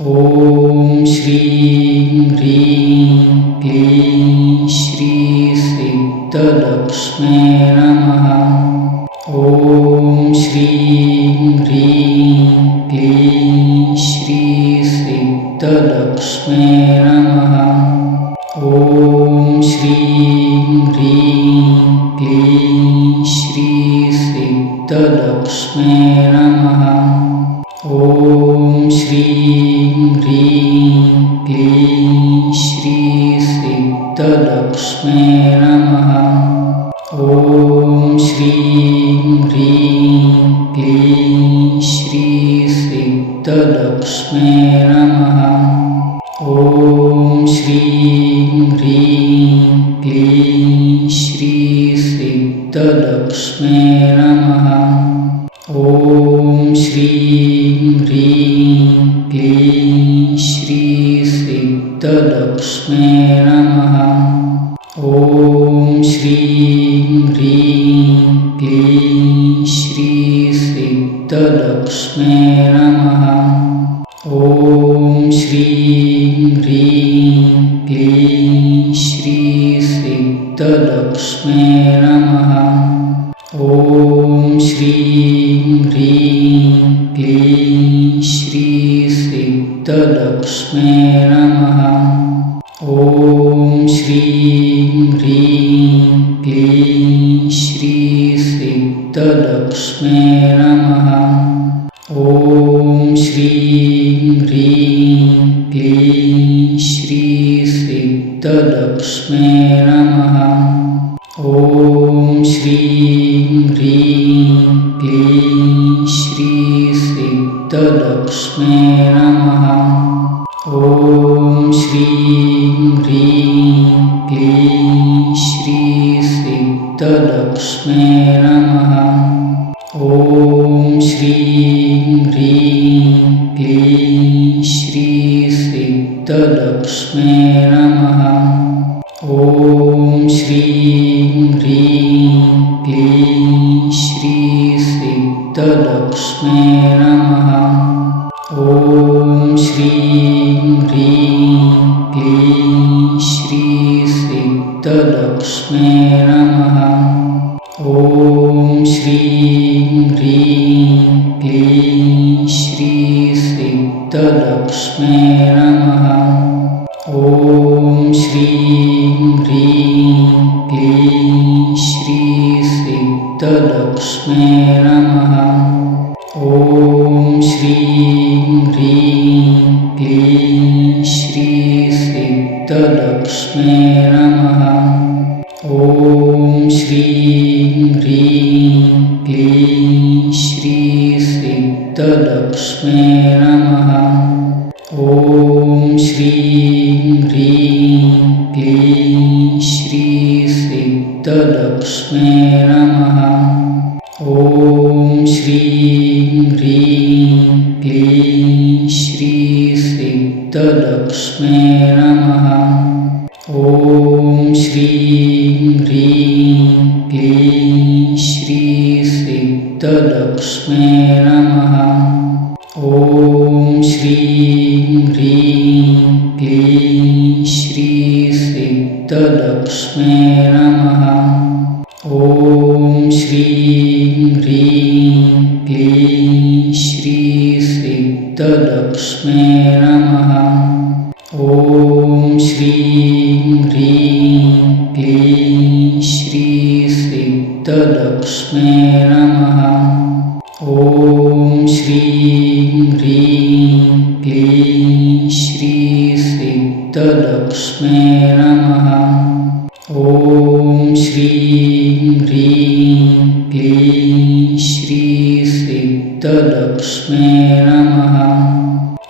ॐ श्रीं ह्रीं क्लीं श्री सिद्धलक्ष्म्यै नमः। ॐ श्रीं ह्रीं क्लीं श्री सिद्धलक्ष्म्यै नमः। ॐ श्रीं ह्रीं क्लीं श्री सिद्धलक्ष्म्यै नमः। ॐ श्रीं ह्रीं क्लीं श्री सिद्धलक्ष्म्यै नमः। ॐ श्रीं ह्रीं क्लीं श्री सिद्धलक्ष्म्यै नमः। ॐ श्रीं ह्रीं क्लीं श्री सिद्धलक्ष्म्यै नमः। ॐ श्रीं ह्रीं क्लीं श्री सिद्धलक्ष्म्यै नमः। ॐ श्रीं ह्रीं क्लीं श्री सिद्धलक्ष्म्यै नमः। ॐ श्रीं ह्रीं क्लीं श्री सिद्धलक्ष्म्यै नमः। ॐ श्रीं ह्रीं क्लीं श्री सिद्धलक्ष्म्यै नमः। ॐ श्रीं ह्रीं क्लीं श्री सिद्धलक्ष्म्यै नमः। ॐ श्रीं ह्रीं क्लीं श्री सिद्धलक्ष्म्यै नमः। ॐ श्रीं ह्रीं क्लीं श्री सिद्धलक्ष्म्यै नमः। ॐ श्रीं ह्रीं क्लीं श्री सिद्धलक्ष्म्यै नमः। ॐ श्रीं ह्रीं क्लीं श्री सिद्धलक्ष्म्यै नमः। ॐ श्रीं ह्रीं क्लीं श्री सिद्धलक्ष्म्यै नमः। ॐ श्रीं ह्रीं क्लीं श्री सिद्धलक्ष्म्यै नमः। ॐ श्रीं ह्रीं क्लीं श्री सिद्धलक्ष्म्यै नमः। ॐ श्रीं ह्रीं क्लीं श्री सिद्धलक्ष्म्यै नमः। ॐ श्रीं ह्रीं क्लीं श्री सिद्धलक्ष्म्यै नमः। ॐ श्रीं ह्रीं क्लीं श्री सिद्धलक्ष्म्यै नमः। ॐ श्रीं ह्रीं क्लीं श्री सिद्धलक्ष्म्यै नमः। ॐ श्रीं ह्रीं क्लीं श्री सिद्धलक्ष्म्यै नमः। ॐ श्रीं ह्रीं क्लीं श्री सिद्धलक्ष्म्यै नमः। ॐ श्रीं ह्रीं क्लीं श्री सिद्धलक्ष्म्यै नमः। ॐ श्रीं ह्रीं क्लीं श्री सिद्धलक्ष्म्यै नमः। ॐ श्रीं ह्रीं क्लीं श्री सिद्धलक्ष्म्यै नमः। ॐ श्रीं ह्रीं क्लीं श्री सिद्धलक्ष्म्यै नमः। ॐ श्रीं ह्रीं क्लीं श्री सिद्धलक्ष्म्यै नमः।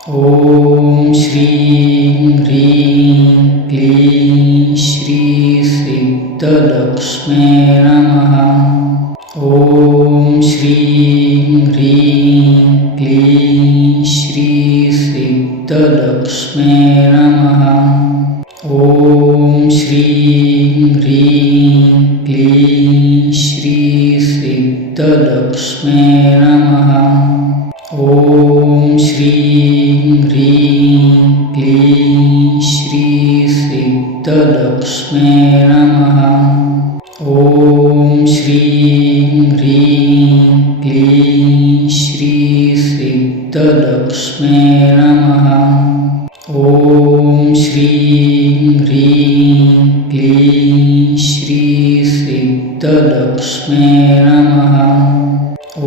ॐ श्रीं ह्रीं क्लीं श्री सिद्धलक्ष्म्यै नमः। ॐ श्रीं ह्रीं क्लीं श्री सिद्धलक्ष्म्यै नमः। ॐ श्रीं ह्रीं क्लीं श्री सिद्धलक्ष्म्यै नमः। ॐ श्रीं ह्रीं क्लीं श्री सिद्धलक्ष्म्यै नमः। ॐ श्रीं ह्रीं क्लीं श्री सिद्धलक्ष्म्यै नमः। ॐ श्रीं ह्रीं क्लीं श्री सिद्धलक्ष्म्यै नमः। ॐ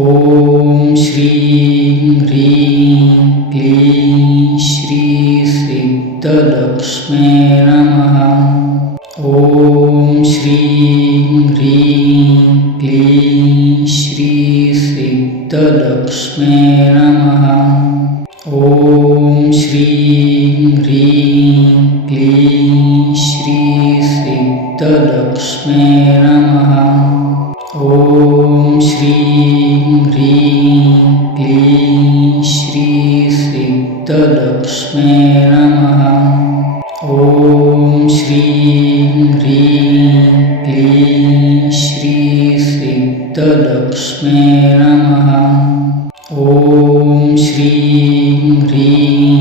श्रीं ह्रीं क्लीं श्री सिद्धलक्ष्म्यै नमः। ॐ श्रीं ह्रीं क्लीं श्री सिद्धलक्ष्म्यै नमः। ॐ श्रीं ह्रीं क्लीं श्री सिद्धलक्ष्म्यै नमः। ॐ श्रीं ह्रीं क्लीं श्री सिद्धलक्ष्म्यै नमः। ॐ श्रीं ह्रीं क्लीं श्री सिद्धलक्ष्म्यै नमः। ॐ श्रीं ह्रीं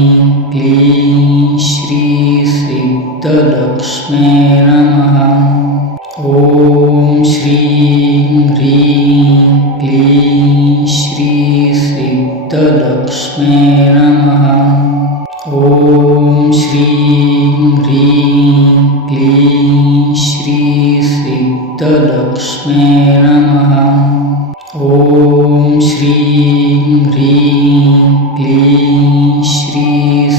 क्लीं श्री सिद्धलक्ष्म्यै नमः। ॐ श्रीं ह्रीं क्लीं श्री सिद्धलक्ष्म्यै नमः। ॐ श्रीं ह्रीं क्लीं श्री सिद्धलक्ष्म्यै नमः। ॐ श्रीं ह्रीं क्लीं श्री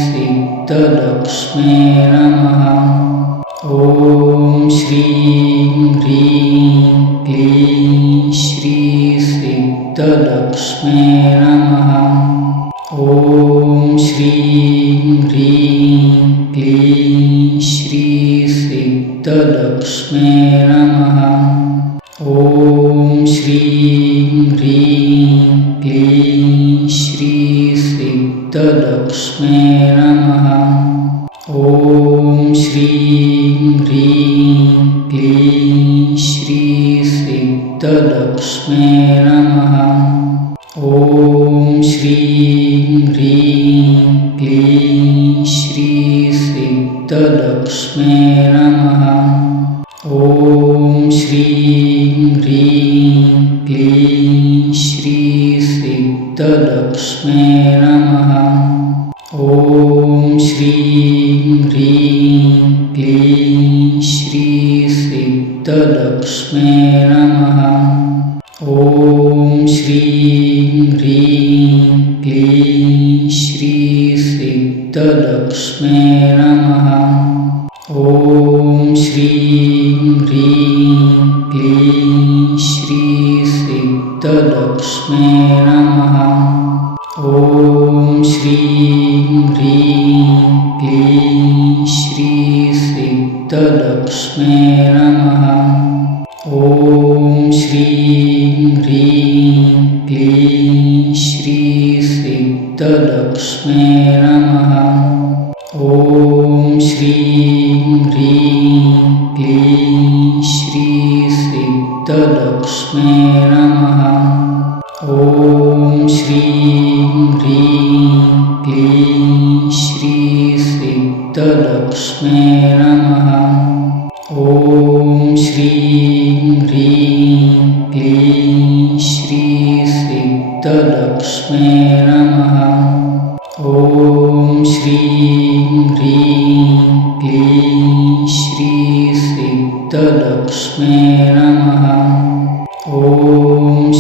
सिद्धलक्ष्म्यै नमः। ॐ श्रीं ह्रीं क्लीं श्री सिद्धलक्ष्म्यै नमः। ॐ श्रीं ह्रीं क्लीं श्री सिद्धलक्ष्म्यै नमः। ॐ श्रीं ह्रीं क्लीं श्री सिद्धलक्ष्म्यै नमः। ॐ श्रीं ह्रीं क्लीं श्री सिद्धलक्ष्म्यै नमः। ॐ श्रीं ह्रीं क्लीं श्री सिद्धलक्ष्म्यै नमः। ॐ श्रीं ह्रीं क्लीं श्री सिद्धलक्ष्म्यै नमः। ॐ श्रीं ह्रीं क्लीं श्री सिद्धलक्ष्म्यै नमः। ॐ श्रीं ह्रीं क्लीं श्री सिद्धलक्ष्म्यै नमः। ॐ श्रीं ह्रीं क्लीं श्री सिद्धलक्ष्म्यै नमः। ॐ श्रीं ह्रीं क्लीं श्री सिद्धलक्ष्म्यै नमः। ॐ श्रीं ह्रीं क्लीं श्री सिद्धलक्ष्म्यै नमः। ॐ श्रीं ह्रीं क्लीं श्री सिद्धलक्ष्म्यै नमः। ॐ श्रीं ह्रीं क्लीं श्री सिद्धलक्ष्म्यै नमः। ॐ श्रीं ह्रीं क्लीं श्री सिद्धलक्ष्म्यै नमः। ॐ श्रीं ह्रीं क्लीं श्री सिद्धलक्ष्म्यै नमः। ॐ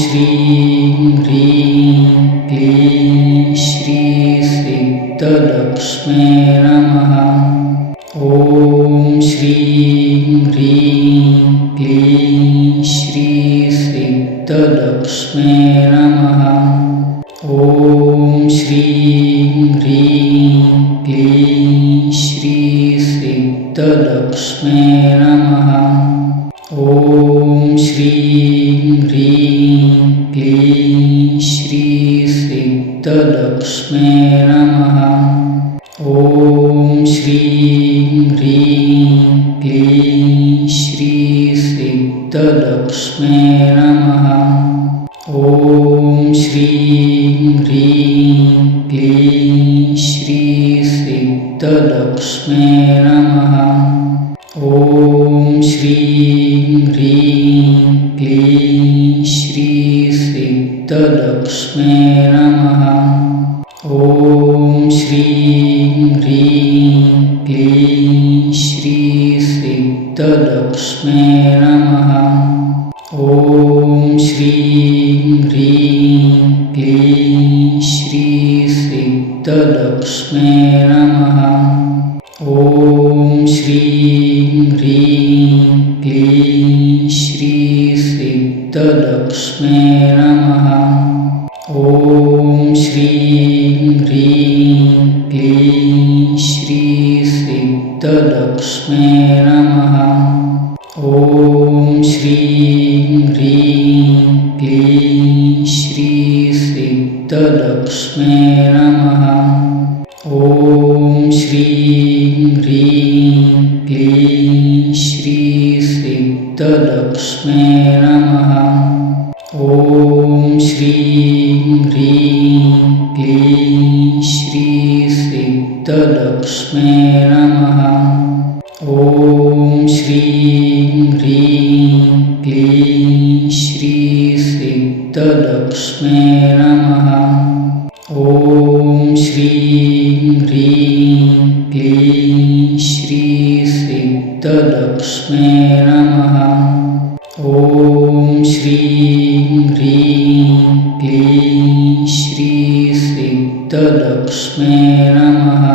श्रीं ह्रीं क्लीं श्री सिद्धलक्ष्म्यै नमः। ॐ श्रीं ह्रीं क्लीं श्री सिद्धलक्ष्म्यै नमः। ॐ श्रीं ह्रीं क्लीं श्री सिद्धलक्ष्म्यै नमः। ॐ श्रीं ह्रीं क्लीं श्री सिद्धलक्ष्म्यै नमः। ॐ श्रीं ह्रीं क्लीं श्री सिद्धलक्ष्म्यै नमः। ॐ श्रीं ह्रीं क्लीं श्री सिद्धलक्ष्म्यै नमः। ॐ श्रीं ह्रीं क्लीं श्रीसिद्धलक्ष्म्यै नमः। ॐ श्रीं ह्रीं क्लीं श्रीसिद्धलक्ष्म्यै नमः। ॐ श्रीं ह्रीं क्लीं श्रीसिद्धलक्ष्म्यै नमः। ॐ श्रीं ह्रीं क्लीं श्रीसिद्धलक्ष्म्यै नमः। ॐ श्रीं ह्रीं क्लीं श्रीसिद्धलक्ष्म्यै नमः। ॐ श्रीं ह्रीं क्लीं श्रीसिद्धलक्ष्म्यै नमः। ॐ श्रीं ह्रीं क्लीं श्रीसिद्धलक्ष्म्यै नमः। ॐ श्रीं ह्रीं क्लीं श्रीसिद्धलक्ष्म्यै नमः। ॐ श्रीं ह्रीं क्लीं श्रीसिद्धलक्ष्म्यै नमः। ॐ श्रीं ह्रीं क्लीं श्रीसिद्धलक्ष्म्यै नमः। ॐ श्रीं ह्रीं क्लीं श्रीसिद्धलक्ष्म्यै नमः।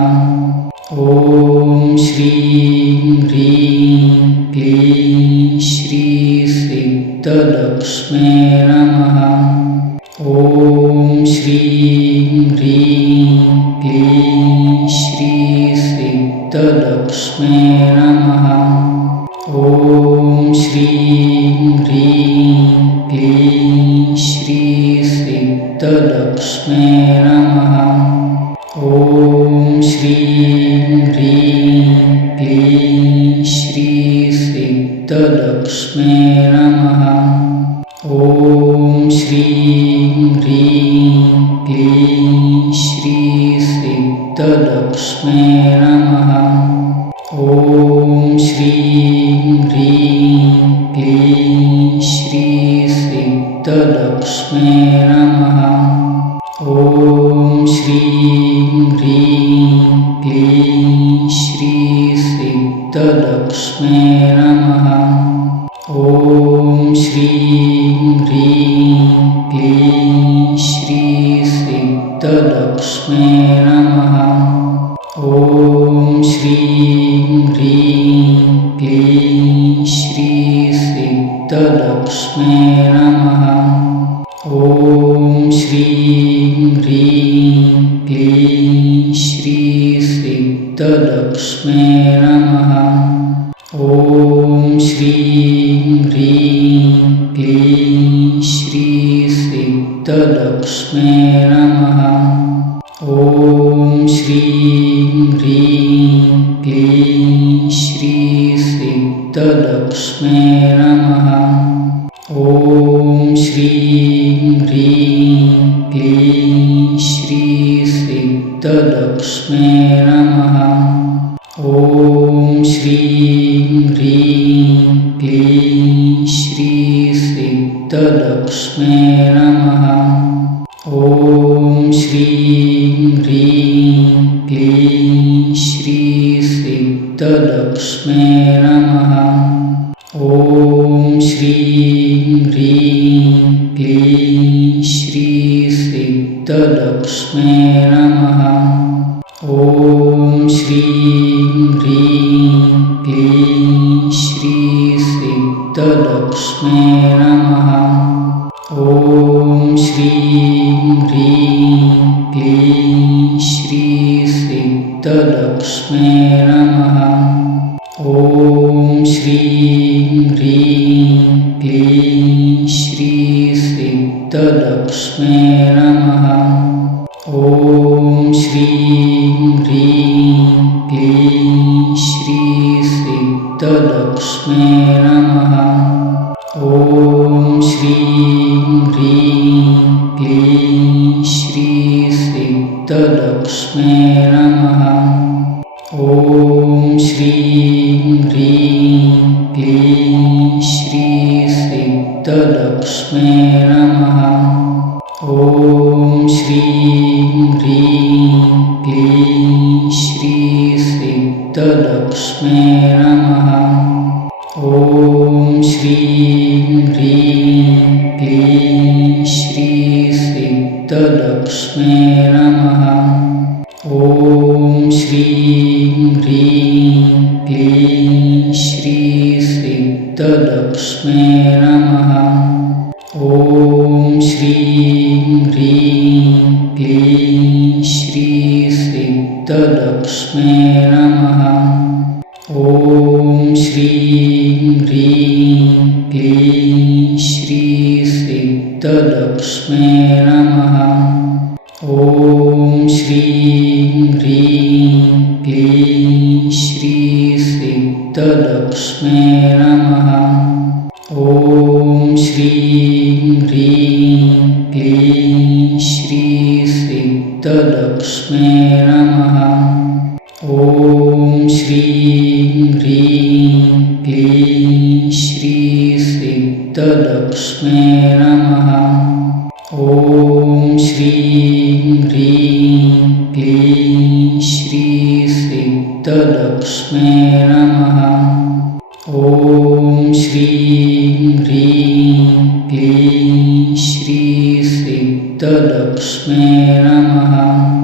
ॐ श्रीं ह्रीं क्लीं श्रीसिद्धलक्ष्म्यै नमः। ॐ श्रीं ह्रीं क्लीं श्रीसिद्धलक्ष्म्यै नमः। ॐ श्रीं ह्रीं क्लीं श्रीसिद्धलक्ष्म्यै नमः। ॐ श्रीं ह्रीं क्लीं श्रीसिद्धलक्ष्म्यै नमः। ॐ श्रीं ह्रीं क्लीं श्रीसिद्धलक्ष्म्यै नमः। ॐ श्रीं ह्रीं क्लीं श्रीसिद्धलक्ष्म्यै नमः। ॐ श्रीं ह्रीं क्लीं श्रीसिद्धलक्ष्म्यै नमः। ॐ श्रीं ह्रीं क्लीं श्रीसिद्धलक्ष्म्यै नमः। ॐ श्रीं ह्रीं क्लीं श्रीसिद्धलक्ष्म्यै नमः। ॐ श्रीं ह्रीं क्लीं श्रीसिद्धलक्ष्म्यै नमः। ॐ श्रीं ह्रीं क्लीं श्रीसिद्धलक्ष्म्यै नमः। ॐ श्रीं ह्रीं क्लीं श्रीसिद्धलक्ष्म्यै नमः। ॐ श्रीं ह्रीं क्लीं श्रीसिद्धलक्ष्म्यै नमः। ॐ श्रीं ह्रीं क्लीं श्रीसिद्धलक्ष्म्यै नमः। ॐ श्रीं ह्रीं क्लीं श्रीसिद्धलक्ष्म्यै नमः। ॐ श्रीं ह्रीं क्लीं श्रीसिद्धलक्ष्म्यै नमः। ॐ श्रीं ह्रीं क्लीं श्रीसिद्धलक्ष्म्यै नमः। ॐ श्रीं ह्रीं क्लीं श्रीसिद्धलक्ष्म्यै नमः। ॐ श्रीं ह्रीं क्लीं श्रीसिद्धलक्ष्म्यै नमः। ॐ श्रीं ह्रीं क्लीं श्रीसिद्धलक्ष्म्यै नमः। ॐ श्रीं ह्रीं क्लीं श्रीसिद्धलक्ष्म्यै नमः। ॐ श्रीं ह्रीं क्लीं श्री सिद्धलक्ष्मे नमः। ॐ श्रीं ह्रीं क्लीं श्री सिद्धलक्ष्मे नमः। ॐ श्रीं ह्रीं क्लीं श्री सिद्धलक्ष्मे नमः। ॐ श्रीं ह्रीं क्लीं श्री सिद्धलक्ष्मे नमः। ॐ श्रीं ह्रीं क्लीं श्री सिद्धलक्ष्मे नमः। ॐ श्रीं ह्रीं क्लीं श्री सिद्धलक्ष्मे नमः। ॐ श्रीं ह्रीं क्लीं श्री सिद्धलक्ष्मे नमः। ॐ श्रीं ह्रीं क्लीं श्री सिद्धलक्ष्मे नमः। ॐ श्रीं ह्रीं क्लीं श्री सिद्धलक्ष्मे नमः। ॐ श्रीं ह्रीं क्लीं श्री सिद्धलक्ष्मे नमः। ॐ श्रीं ह्रीं क्लीं श्री सिद्धलक्ष्मे नमः।